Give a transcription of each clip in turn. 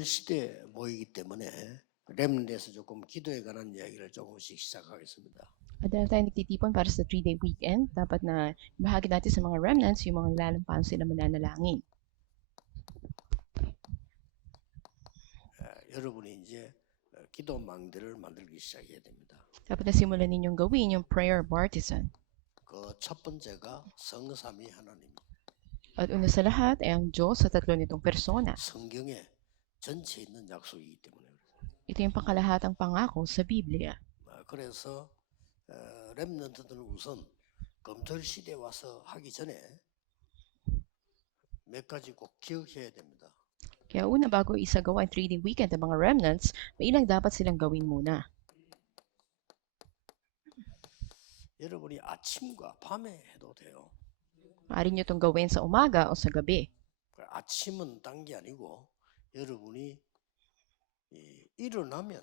금토일 시대에 모이기 때문에 렘넌트에서 조금 기도에 관한 이야기를 조금씩 시작하겠습니다. At dahil tayo nagtitipon para sa 3-day weekend, dapat na bahagi natin sa mga remnants yung mga nilalampahan sila mananalangin. 여러분이 이제 기도망대를 만들기 시작해야 됩니다. Dapat na simulan ninyong gawin yung prayer partisan. 그 첫 번째가 성삼위 하나님. At una sa lahat ay ang Diyos sa tatlo nitong persona. 성경에 전체에 있는 약속이기 때문에. Ito yung pangkalahatang pangako sa Biblia. 그래서 렘넌트들은 우선 금토일 시대에 와서 하기 전에 몇 가지 꼭 기억해야 됩니다. Kaya una bago isagawa ang 3-day weekend ng mga remnants, may ilang dapat silang gawin muna. 여러분이 아침과 밤에 해도 돼요. Maaari nyo itong gawin sa umaga o sa gabi. 아침은 딴 게 아니고 여러분이 일어나면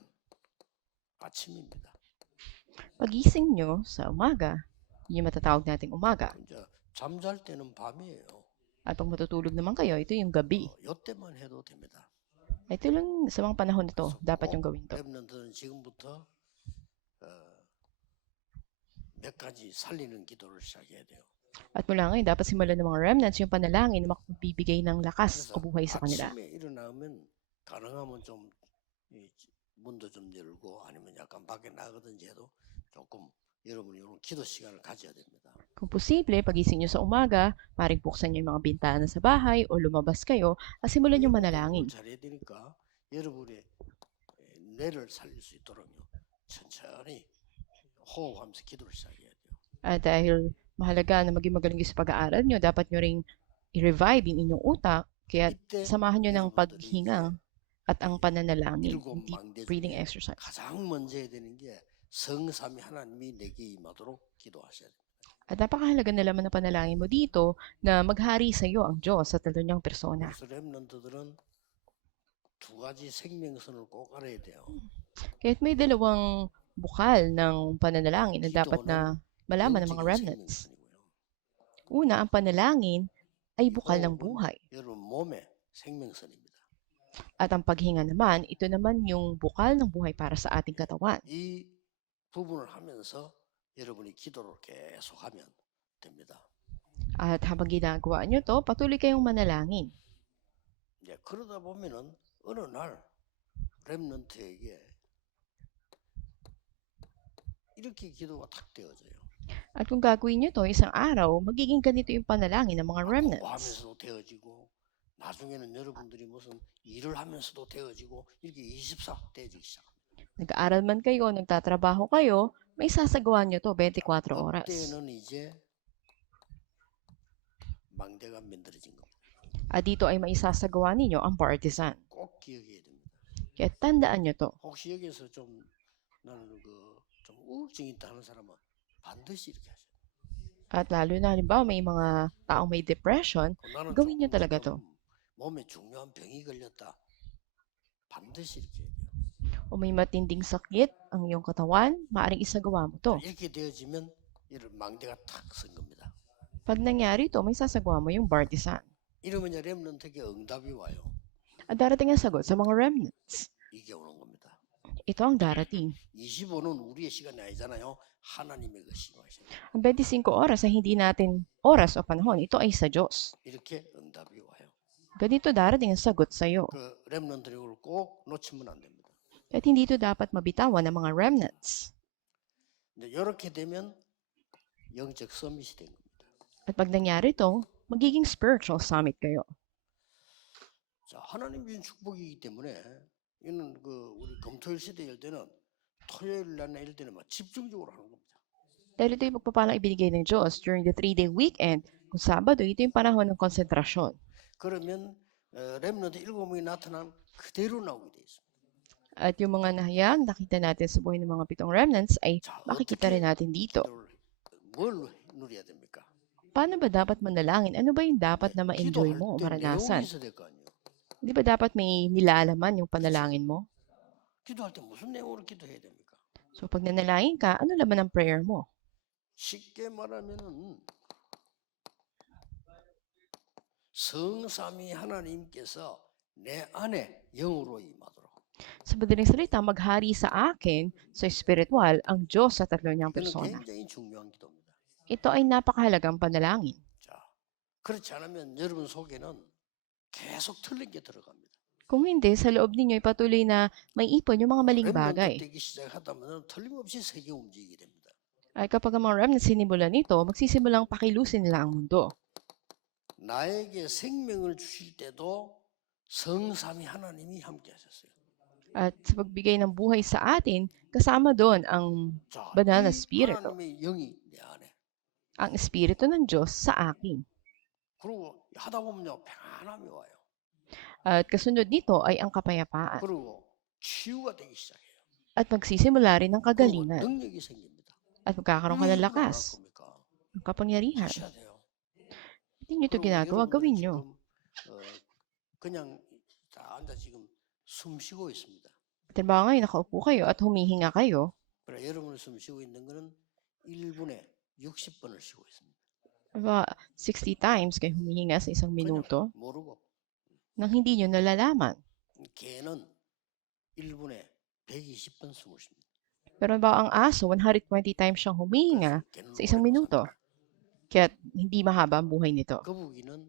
아침입니다. Pagising nyo sa umaga, yun yung matatawag nating umaga. 이제 잠잘 때는 밤이에요. At pag matutulog naman kayo, ito yung gabi. 이때만 해도 됩니다. Ito lang sa mga panahon na to, dapat yung gawin to. 렘넌트는 지금부터 몇 가지 살리는 기도를 시작해야 돼요. At mula ngayon, dapat simulan ng mga remnants yung panalangin na makabibigay ng lakas o buhay sa kanila. 아침에 일어나면 가능하면 좀 문도 좀 열고 아니면 약간 밖에 나가든지 해도 조금 여러분이 이런 기도 시간을 가져야 됩니다. Kung posible, pagising nyo sa umaga, maring buksan nyo yung mga bintana sa bahay o lumabas kayo at simulan yung manalangin. 잘해야 되니까 여러분의 뇌를 살릴 수 있도록요. 천천히 호흡하면서 기도를 시작해야 돼요. At dahil mahalaga na maging magaling sa pag-aaral nyo, dapat nyo ring i-revive yung inyong utak, kaya samahan nyo ng paghinga at ang pananalangin, deep breathing exercise. 가장 먼저 해야 되는 게 성삼위 하나님이 내게 임하도록 기도하셔야 됩니다. At napakahalaga na laman ng panalangin mo dito na maghari sa iyo ang Diyos sa tatlo niyang persona. 그래서 렘넌트들은 두 가지 생명선을 꼭 알아야 돼요. Kahit may dalawang bukal ng pananalangin na dapat na malaman ng mga remnants. Una, ang panalangin ay bukal ng buhay. 여러분 몸의 생명선입니다. At ang paghinga naman, ito naman yung bukal ng buhay para sa ating katawan. 이 부분을 하면서 여러분이 기도를 계속하면 됩니다. At habang ginagawa nyo to, patuloy kayong manalangin. 이제 그러다 보면은 어느 날 렘넌트에게 이렇게 기도가 탁 되어져요. At kung gagawin nyo to, isang araw, magiging ganito yung panalangin ng mga remnants. 공부하면서도 되어지고 나중에는 여러분들이 무슨 일을 하면서도 되어지고 이렇게 24 되어지기 시작합니다. Nag-aaral man kayo, nagtatrabaho kayo, may sasagawa nyo to 24 oras. 그때는 이제 망대가 만들어진 겁니다. At dito ay maisasagawa ninyo ang partisan. 꼭 기억해야 됩니다. Kaya tandaan nyo to. 혹시 여기서 좀 나는 좀 우울증 있다 하는 사람은 반드시 이렇게 하셔야 돼요. At lalo na halimbawa may mga taong may depression, 나는 gawin nyo 조금 talaga to. 몸에 중요한 병이 걸렸다. 반드시 이렇게 해야 돼요. O may matinding sakit ang iyong katawan, maaaring isagawa mo to. 이렇게 되어지면 이런 망대가 탁 선 겁니다. Pag nangyari to, may sasagawa mo yung partisan. 이러면 이제 렘넌트에게 응답이 와요. At darating ang sagot sa mga remnants. 이게 오는 겁니다. Ito ang darating. 25는 우리의 시간이 아니잖아요. 하나님의 것이 와셔요. Ang 25 oras ay hindi natin oras o panahon. Ito ay sa Diyos. 이렇게 응답이 와요. Ganito darating ang sagot sa iyo. 그 렘넌트를 이걸 꼭 놓치면 안 됩니다. At hindi ito dapat mabitawan ng mga remnants. 이제 이렇게 되면 영적 서밋이 된 겁니다. At pag nangyari to, magiging spiritual summit kayo. 자, 하나님 주신 축복이기 때문에 이는 우리 금토일 시대 일 때는 토요일 날나 이럴 때는 막 집중적으로 하는 겁니다. Dahil ito yung pagpapalang ibinigay ng Diyos during the 3-day weekend, kung Sabado, ito yung panahon ng konsentrasyon. 그러면 렘넌트 7명이 나타난 그대로 나오게 돼 있습니다. At yung mga nahayag, nakita natin sa buhay ng mga 7 remnants, ay 자, makikita rin natin dito. 뭘 누려야 됩니까? Paano ba dapat manalangin? Ano ba yung dapat na ma-enjoy 기도할 mo, 때 내용이 maranasan? 있어야 될 거 아니에요. Di ba dapat may nilalaman yung panalangin mo? 기도할 때 무슨 내용으로 기도해야 됩니까? So pag nanalangin ka, ano laman ang prayer mo? 쉽게 말하면은 성삼위 하나님께서 내 안에 영으로 임하도록. Sa madaling salita, maghari sa akin, sa espiritual, ang Diyos sa tatlo niyang 이거는 persona. 굉장히 중요한 기도입니다. Ito ay napakahalagang panalangin. 자, 그렇지 않으면 여러분 속에는 계속 틀린 게 들어갑니다. Kung hindi, sa loob ninyo ay patuloy na may ipon yung mga maling 렘넌트 bagay. 되기 시작하다면 틀림없이 세계 움직이게 됩니다. Ay kapag ang mga remnants sinimulan nito, magsisimulang pakilusin nila ang mundo. 나에게 생명을 주실 때도 성삼위 하나님이 함께 하셨어요. At sa pagbigay ng buhay sa atin, kasama doon ang 자, banal na 이 espiritu, 하나님의 영이 내 안에. ang espiritu ng Diyos sa akin. 그리고 하다 보면요 평안함이 와요. At kasunod nito ay ang kapayapaan. 그리고 치유가 되기 시작해요. At magsisimula rin ng 그리고 kagalingan. 능력이 생깁니다. At magkakaroon ka ng 왜 이걸 안 할 lakas, 겁니까? ng kapangyarihan. 하셔야 돼요. Hindi nyo ito 그리고 ginagawa, 여러분들은 gawin nyo. 지금 그냥 다 앉아 지금 숨 쉬고 있습니다. Halimbawa ngayon, nakaupo kayo at humihinga kayo. 그래 여러분이 숨 쉬고 있는 거는 1분에 60번을 쉬고 있습니다. Diba, 60 times kayo humihinga sa isang 그냥 minuto 모르고 nang hindi nyo nalalaman. 개는 1분에 120번 숨을 쉽니다. Pero ba ang aso, 120 times siyang humihinga 개는 sa isang 오래 못 minuto. 삽니다. Kaya hindi mahaba ang buhay nito. 거북이는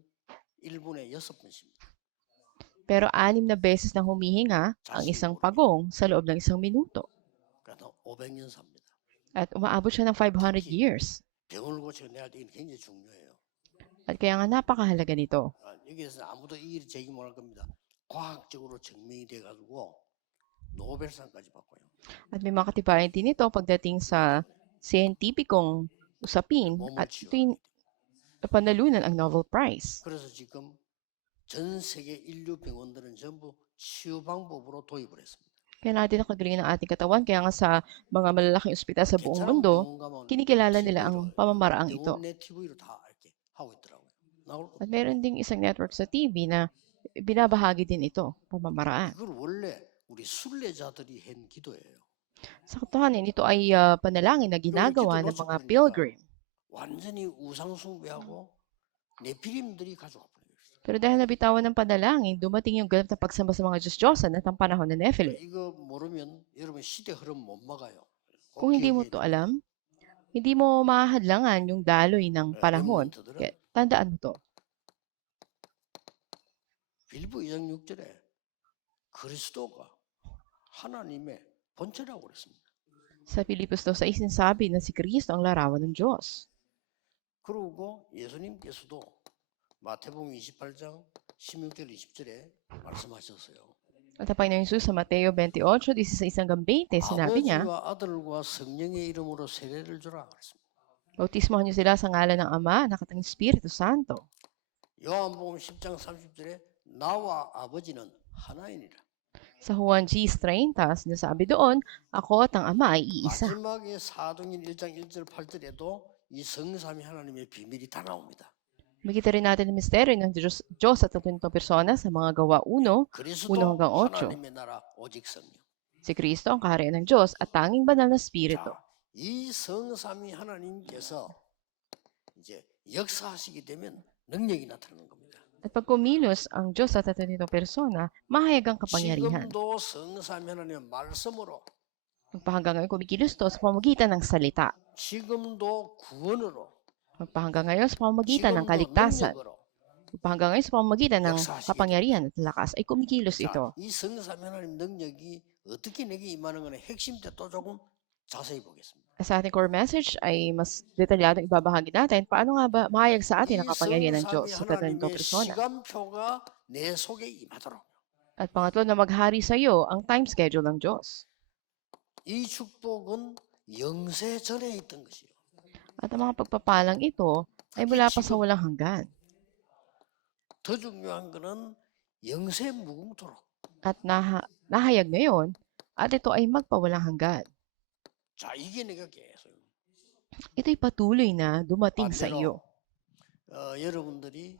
1분에 6번 쉽니다. Pero 6 na beses na humihinga ang isang pagong sa loob ng isang minuto. 그래서 500년 삽니다. At umaabot siya ng 500 years. 병을 고치고 내할 때 이게 굉장히 중요해요. At kaya nga napakahalaga nito. 여기에서 아무도 이 일을 제기 못할 겁니다. 과학적으로 증명이 돼가지고 노벨상까지 받고요. At may mga katibayan din ito pagdating sa scientificong usapin 몸을 at 치유하게 ito'y panalunan ang Nobel Prize. 그래서 지금 전 세계 인류 병원들은 전부 치유 방법으로 도입을 했습니다. Kaya natin nakagaling ng ating katawan. Kaya nga sa mga malalaking ospital sa buong 괜찮은 mundo, 병원 가면 kinikilala nila ang TV로, pamamaraang ito. 병원 내 TV로 다 이렇게 하고 있더라고요. 나올 거. At meron ding isang network sa TV na binabahagi din ito, pamamaraan. 그걸 원래 우리 순례자들이 한 기도예요. Sa katotohanan, ito ay panalangin na ginagawa ng mga pilgrim. 완전히 우상 숭배하고 네피림들이 가져와 버려요. Pero dahil nabitawan ng panalangin, dumating yung ganap na pagsamba sa mga Diyos-Diyosan at ang panahon ng Nephilim. 이거 모르면 여러분 시대 흐름 못 막아요. Kung hindi mo to alam, hindi mo mahadlangan yung daloy ng panahon. Kaya tandaan mo to. 빌보 2장 6절에 그리스도가 하나님의 본체라고 그랬습니다. Sa Pilipos 2:6 sinasabi na si Kristo ang larawan ng Diyos. 그리고 예수님께서도 마태복음 28장 16절 20절에 말씀하셨어요. At ang Panginoon Jesus sa Mateo 28:16-20 sinabi niya, 아버지와 아들과 성령의 이름으로 세례를 주라 그랬습니다. bautismohan niyo sila sa ngalan ng Ama, Anak at ng Espiritu Santo. 요한복음 10장 30절에 나와 아버지는 하나이니라. Sa Juan G:30, sinasabi doon, ako at ang Ama ay iisa. 마지막에 사도행전 1장 1절 8절에도 이 성삼위 하나님의 비밀이 다 나옵니다. Makita rin natin ang misteryo ng Diyos at tatlong persona sa mga gawa 1, 그리스도 1 hanggang 8. 하나님의 나라 오직 성령. Si Kristo ang kaharian ng Diyos at tanging banal na Espiritu. 자, 이 성삼위 하나님께서 이제 역사하시게 되면 능력이 나타나는 겁니다. At pag kumilos ang Diyos at tatlong persona, mahayag ang kapangyarihan. 지금도 성삼위 하나님의 말씀으로, Magpahanggang ngayon kumikilos to sa pamamagitan ng salita. 지금도 구원으로, Magpahanggang ngayon sa pamamagitan ng 지금도 kaligtasan. 능력으로. Magpahanggang ngayon sa pamamagitan ng kapangyarihan at lakas ay kumikilos 자, ito. 이 성삼위 하나님 능력이 어떻게 내게 임하는 거는 핵심 때 또 조금 자세히 보겠습니다. Sa ating core message ay mas detalyadong ibabahagi natin paano nga ba mahayag sa atin ang kapangyarihan ng Diyos sa tatlong 하나님의 persona. 시간표가 내 속에 임하도록. At pangatlo na maghari sa iyo ang time schedule ng Diyos. 이 축복은 영세 전에 있던 것이요. At ang mga pagpapalang ito ay mula pa sa walang hanggan. 더 중요한 거는 영세 무궁토록. At nahayag ngayon at ito ay magpawalang hanggan. 자, 이게 내가 계속. Ito'y patuloy na dumating sa iyo. 여러분들이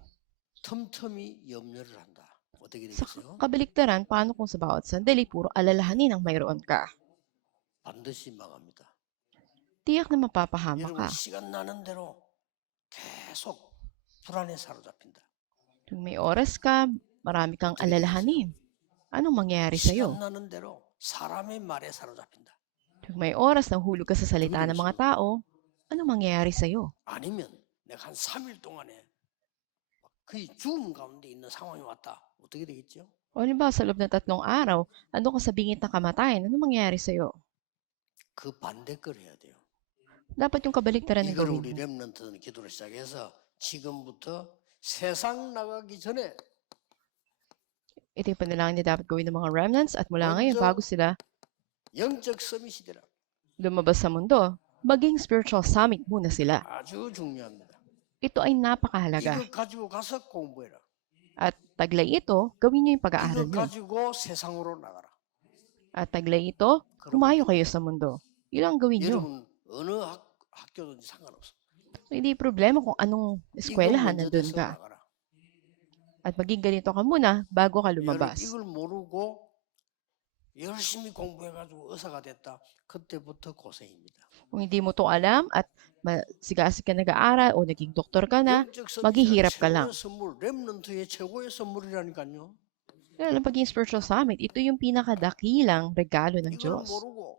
틈틈이 염려를 한다. 어떻게 Sa 되겠어요? kabaliktaran, paano kung sa bawat sandali puro alalahanin ang mayroon ka? 반드시 망합니다. Tiyak na mapapahama 여러분 ka. 시간 나는 대로 계속 불안에 사로잡힌다. Kung may oras ka, marami kang 어떻게 되겠어요? alalahanin. Anong mangyayari sa'yo? 시간 나는 대로 사람의 말에 사로잡힌다. Pag may oras na hulog ka sa salita ng mga tao, anong mangyayari sa'yo? 아니면 내가 한 3일 동안에 거의 죽음 가운데 있는 상황이 왔다. 어떻게 되겠죠? O halimbawa, sa loob ng 3 araw, ando ka sa bingit ng kamatayan, anong mangyayari sa'yo? 그 반대 걸 해야 돼요. Dapat yung kabaligtaran ng 이걸 gawin 우리 mo. 렘넌트는 기도를 시작해서 지금부터 세상 나가기 전에 Ito yung panalangin na dapat gawin ng mga remnants at mula ngayon, 먼저 bago sila 영적 서밋이 되라. lumabas sa mundo, maging spiritual summit muna sila. 아주 중요합니다. Ito ay napakahalaga. 이거 가지고 가서 공부해라. At taglay ito, gawin niyo yung pag-aaral 이거 niyo. 가지고 세상으로 나가라. At taglay ito, lumayo kayo sa mundo. Yun ang gawin niyo. 여러분 어느 학교든지 상관없어. So, hindi problema kung anong 이거 eskwelahan 먼저 nandun 돼서 ka. 나가라. At maging ganito ka muna bago ka 여러분 lumabas. 이걸 모르고 열심히 공부해가지고 의사가 됐다. 그때부터 고생입니다. Kung hindi mo to alam at sigasig ka nag-aaral o naging doktor ka na, 영적 maghihirap 서밋이란 ka lang. 최고의 선물, 렘넌트의 최고의 선물이라니까요. Kaya lang pagiging spiritual summit, ito yung pinakadakilang regalo ng 이걸 Diyos 모르고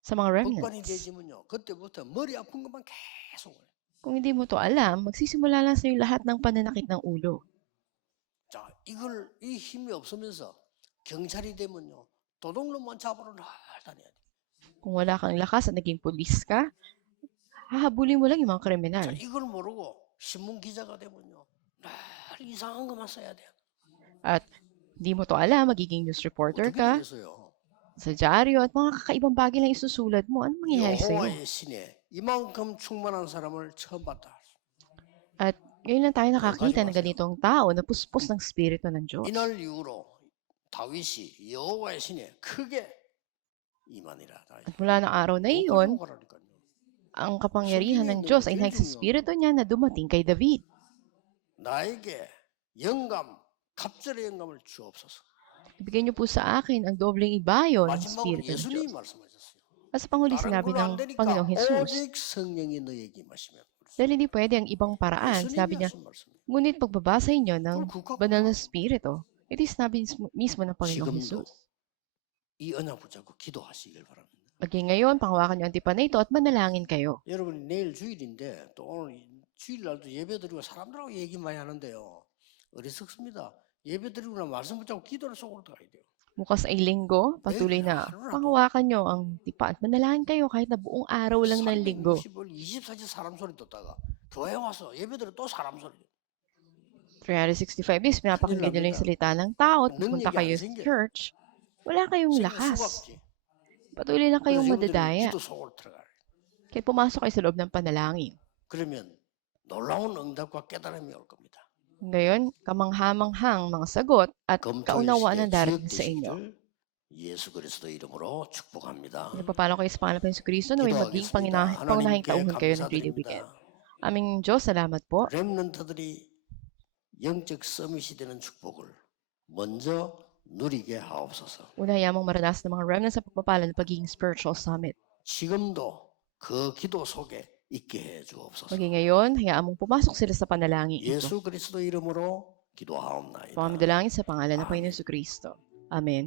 sa mga 법관이 remnants. 되지면요. 그때부터 머리 아픈 것만 계속 와요. Kung hindi mo to alam, magsisimula lang sa'yo lahat ng pananakit ng ulo. 자, 이 힘이 없으면서 경찰이 되면요. 도둑놈만 잡으러 날 다녀야 돼. Kung wala kang lakas at naging pulis ka, hahabulin mo lang yung mga kriminal. 자, 이걸 모르고 신문 기자가 되면요. 날 이상한 것만 써야 돼. At hindi mo to alam, magiging news reporter 어떻게 ka 되겠어요? sa dyaryo at mga kakaibang bagay lang isusulat mo. Ano mangyayari sa'yo? 여호와의 신에 이만큼 충만한 사람을 처음 봤다. At ngayon lang tayo nakakita ng 마세요. ganitong tao na puspos ng Espiritu ng Diyos. 이날 이후로 다윗이 여호와의 신에 크게 임하니라. At mula ng araw na iyon, ang kapangyarihan ng Diyos ay naging sa Espiritu niya na dumating kay David. 나에게 영감, 갑절의 영감을 주옵소서. Ibigay niyo po sa akin ang dobleng ibayo ng 마지막으로 Espiritu ng Diyos. 예수님이 말씀하셨어요. At sa panghuli 다른 sinabi 걸로 ng 안 되니까 Panginoong Jesus, 오직 성령이 너에게 임하시면. dahil hindi pwede ang ibang paraan, sinabi niya, 하신 말씀이에요. ngunit pagbabasa niyo ng 그걸 banal na Espiritu, ito yung sinabi mismo ng Panginoong 지금도 Jesus. 이 언약 붙잡고 기도하시길 바랍니다. Maging ngayon, panghawakan niyo ang tipan na ito at manalangin kayo. 여러분이 내일 주일인데 또 오늘 주일날도 예배드리고 사람들하고 얘기 많이 하는데요. 어리석습니다. 예배드리고 나 말씀 붙잡고 기도를 속으로 들어가야 돼요. Bukas ay linggo, patuloy na panghawakan niyo ang tipan at manalangin kayo kahit na buong araw lang ng linggo. 24시 사람 소리 듣다가 교회 와서 예배드려 또 사람 소리. 365 days, pinapakinggan niyo lang yung salita ng tao at pupunta kayo sa church, wala kayong lakas. Patuloy lang kayong madadaya. 기도 속으로 들어가요. Kaya pumasok kayo sa loob ng panalangin. 그러면 놀라운 응답과 깨달음이 올 겁니다. Ngayon, kamanghamanghang mga sagot at 검토일 kaunawaan ang 시대 darating sa inyo. 기억되시기를 예수 그리스도 이름으로 축복합니다. Nagpapalo kayo sa pangalan ng Kristo na may maging pangunahing tauhan kayo ng Trinity Weekend. Aming Diyos, salamat po. 렘넌트들이 영적 서밋이 되는 축복을 먼저 누리게 하옵소서. Una, hayamang maranasan ng mga remnants sa pagpapala ng pagiging spiritual summit. 지금도 그 기도 속에 있게 해 주옵소서. Maging ngayon, hayaan mong pumasok sila sa panalangin ito. 예수 그리스도 이름으로 기도하옵나이다. Pangami dalangin sa pangalan ng Panginoon Kristo. Amen.